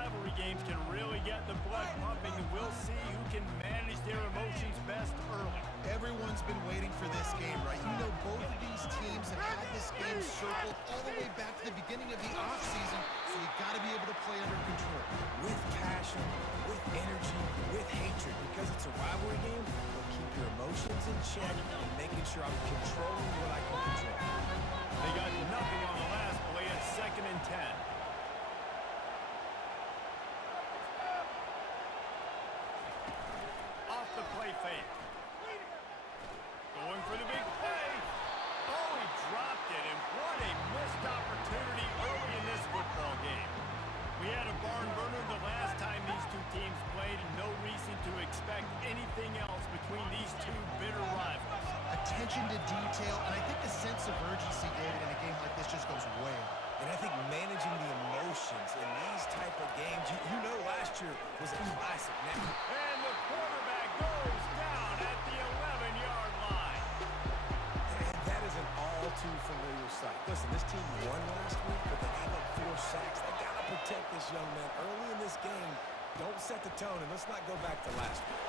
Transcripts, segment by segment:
rivalry games can really get the blood pumping, and we'll see who can manage their emotions best early. Everyone's been waiting for this game, right? You know, both of these teams have had this game circled all the way back to the beginning of the offseason, so you got to be able to play under control. With passion, with energy, with hatred, because it's a rivalry game, you'll keep your emotions in check and making sure I'm controlling what I can control. They got nothing on the last play at 2nd and 10. Off the play fake. Going for the big play. Oh, he dropped it, and what a missed opportunity early in this football game. We had a barn burner the last time these two teams played, and no reason to expect anything else between these two bitter rivals. Attention to detail, and I think the sense of urgency, David, in a game like this just goes way up. And I think managing the emotions in these type of games, you know last year was a classic. And the quarterback goes down at the 11-yard line. And that is an all-too-familiar sight. Listen, this team won last week, but they gave up 4 sacks. They got to protect this young man early in this game. Don't set the tone, and let's not go back to last week.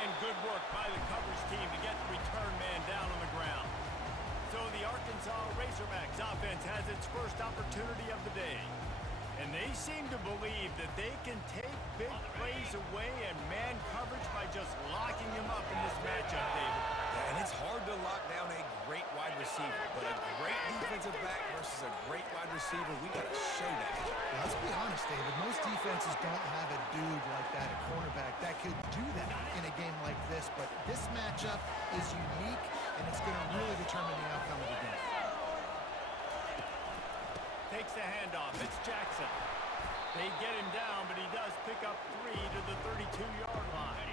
And good work by the coverage team to get the return man down on the ground. So the Arkansas Razorbacks offense has its first opportunity of the day. And they seem to believe that they can take big plays away and man coverage by just locking him up in this matchup, David. Yeah, and it's hard to lock down a great wide receiver, but a great defensive back versus a great wide receiver, we got to show that. Now, let's be honest, David. Most defenses don't have a dude like that, a cornerback, that could do that in a game like this. But this matchup is unique, and it's going to really determine the outcome of the game. Takes the handoff. It's Jackson. They get him down, but he does pick up 3 to the 32-yard line.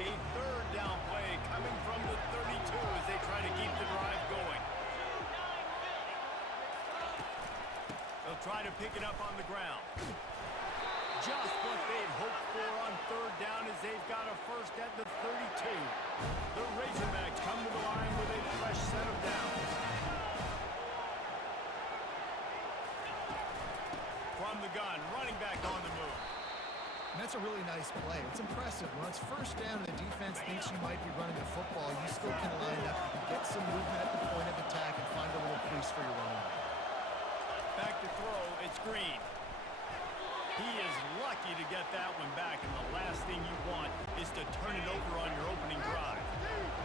A third down play coming from the 32 as they try to keep the drive going. They'll try to pick it up on the ground. Just what they'd hoped for on 3rd down as they've got a first at the 32. The Razorbacks come to the line with a fresh set of downs. From the gun, running back on the move. And that's a really nice play. It's impressive. When it's first down and the defense thinks you might be running the football, you still can line up, get some movement at the point of attack, and find a little crease for your running back. Back to throw, it's Green. He is lucky to get that one back, and the last thing you want is to turn it over on your opening drive.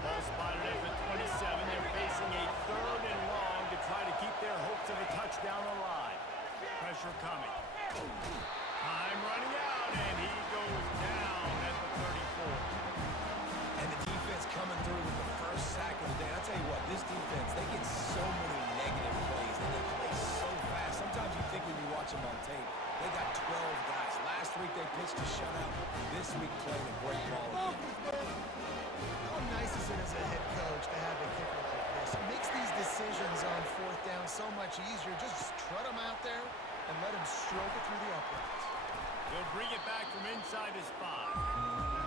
Ball spotted at the 27. They're facing a 3rd and long to try to keep their hopes of a touchdown alive. Pressure coming. Time running out, and he goes down at the 34. And the defense coming through with the first sack of the day. I'll tell you what, this defense, they get so many negative plays, and they play so fast. Sometimes you think when you watch them on tape, they got 12 guys. Last week they pitched a shutout. This week playing a great ball again. How nice is it as a head coach to have a kicker like this? It makes these decisions on 4th down so much easier. Just trot him out there and let him stroke it through the uprights. They'll bring it back from inside his 5.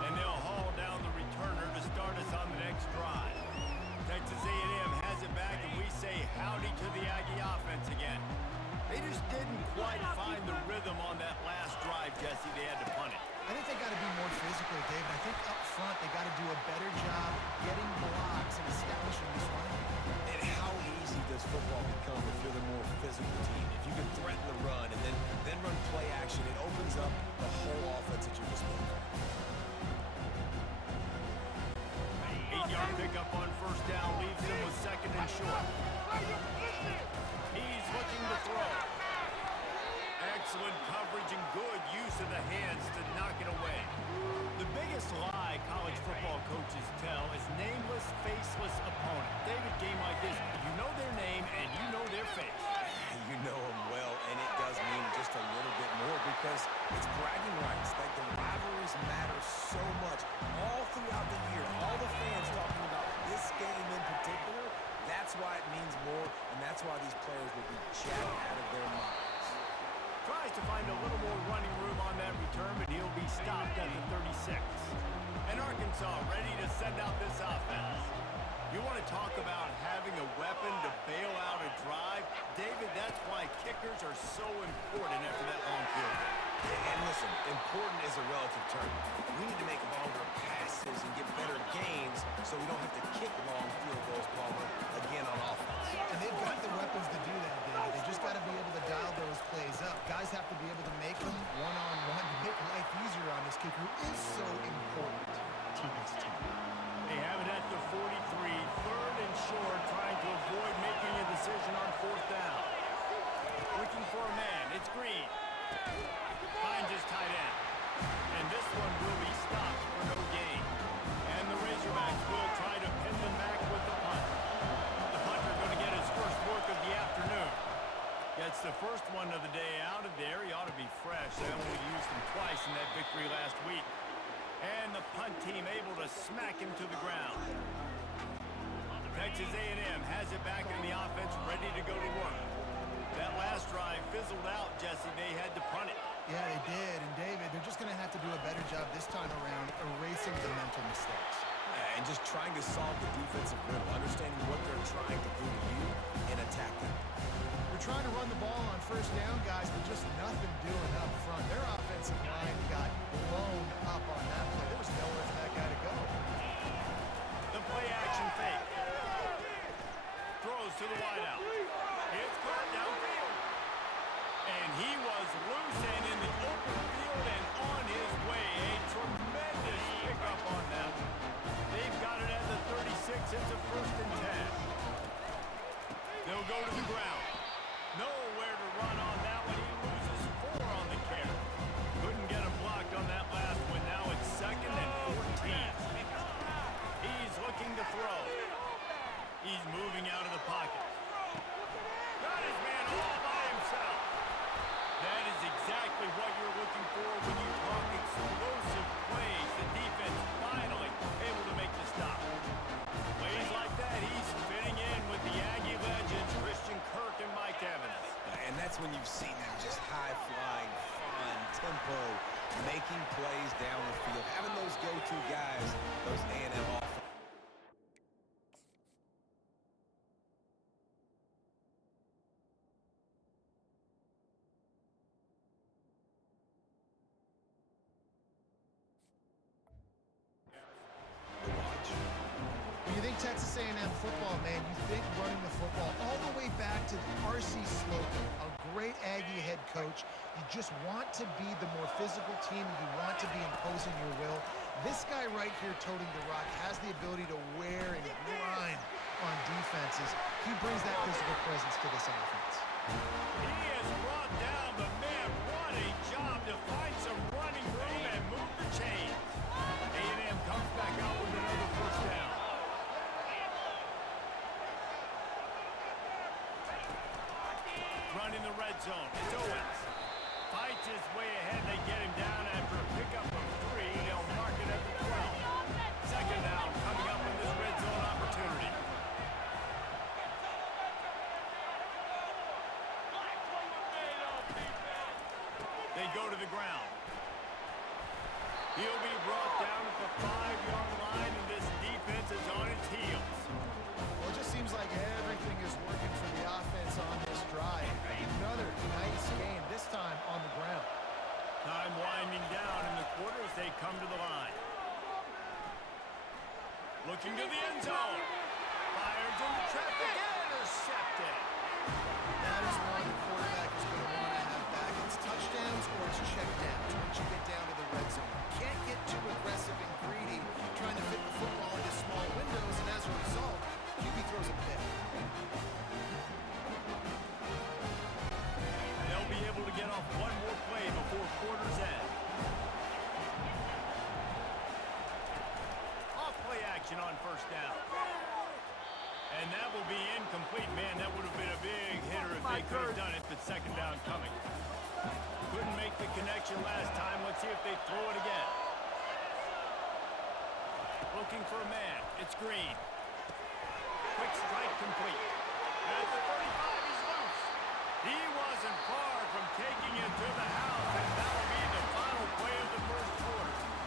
And they'll haul down the returner to start us on the next drive. Texas A&M has it back, and we say howdy to the Aggie offense again. They just didn't quite find the rhythm on that last drive, Jesse. They had to punt it. I think they got to be more physical, David. I think up front they got to do a better job getting blocks and establishing this running. And how easy does football become if you're the more physical team? If you can threaten the run and then run play action, it opens up the whole offense at your disposal. 8-yard pickup on 1st down leaves him with 2nd and short. He's looking to throw. Excellent coverage and good use of the hands to knock it away. The biggest lie college football coaches tell is nameless, faceless opponent. David, game like this, you know their name and you know their face. You know them well, and it does mean just a little bit more because it's bragging rights. Like the rivalries matter so much all throughout the year. All the fans talking about this game in particular, that's why it means more, and that's why these players will be jacked out of their minds. Tries to find a little more running room on that return, but he'll be stopped at the 36. And Arkansas ready to send out this offense. You want to talk about having a weapon to bail out a drive? David, that's why kickers are so important after that long field goal. And listen, important is a relative term. We need to make longer passes and get better gains so we don't have to kick long field goals, Palmer, again on offense. And they've got the weapons to do that, David. They just got to be able to dial those plays up. Guys have to be able to make them one-on-one to make life easier on this kicker, who is so important to this team. They have it at the 43, third and short, trying to avoid making a decision on fourth down. Looking for a man, it's Green. Finds his tight end. And this one will be stopped for no gain. And the Razorbacks will try to pin them back with the punt. The punter going to get his first work of the afternoon. Gets the first one of the day out of there. He ought to be fresh. They only used him twice in that victory last week. And the punt team able to smack him to the ground. Texas A&M has it back in the offense, ready to go to work. That last drive fizzled out, Jesse. They had to punt it. Yeah, they did. And, David, they're just going to have to do a better job this time around erasing the mental mistakes. And just trying to solve the defensive riddle, understanding what they're trying to do to you and attack them. They're trying to run the ball on first down, guys, but just nothing doing up front. Their offensive line got blown up on that play. There was nowhere for that guy to go. The play-action fake. Throws to the wideout. It's caught downfield. And he was loose and in the open field and on his way. A tremendous pickup on them. They've got it at the 36. It's a 1st and 10. They'll go to the ground. Nowhere to run on that one. He loses 4 on the carry. Couldn't get him blocked on that last one. Now it's 2nd and 14. He's looking to throw. He's moving out of the pocket. Got his man all by himself. That is exactly what you're looking for when you talk explosive plays. The defense finally able to make the stop. Plays like that, he's fitting in with the Aggie legends, Christian Kirk and Mike Evans. And that's when you've seen them just high-flying, fun, tempo, making plays down the field, having those go-to guys, those A&M offense. When you think Texas A&M football, man, you think running the football all the way back to R.C. Slocum, a great Aggie head coach. You just want to be the more physical team, and you want to be imposing your will. This guy right here toting the rock has the ability to wear and grind on defenses. He brings that physical presence to this offense. He has brought down the man. What a job to find some running room and move the chains. A&M comes back out with another 1st down. Running the red zone. It's Owens. Fights his way ahead. They get him down after a pickup of 3. They'll mark it at the 12. 2nd down coming up in this red zone opportunity. They go to the ground. He'll be brought down at the 5-yard line, and this defense is on its heels. Well, it just seems like everything is working for the offense on this drive. Another nice game, this time on the ground. Time winding down in the quarter as they come to the line. Looking to the end zone. Fires into traffic. Intercepted. That is one the quarterback is going to want to have back. It's touchdowns or it's checkdowns once you get down to the red zone. You can't get too aggressive and greedy trying to fit the football into small windows, and as a result, QB throws a pick. They'll be able to get off one more play before quarter's end. Off play action on 1st down. And that will be incomplete. Man, that would have been a big hitter if they could have done it, but 2nd down coming. Couldn't make the connection last time. Let's see if they throw it again. Looking for a man. It's Green. Quick strike complete. At the 35, he's loose. He wasn't far from taking it to the house, and that'll be the final play of the 1st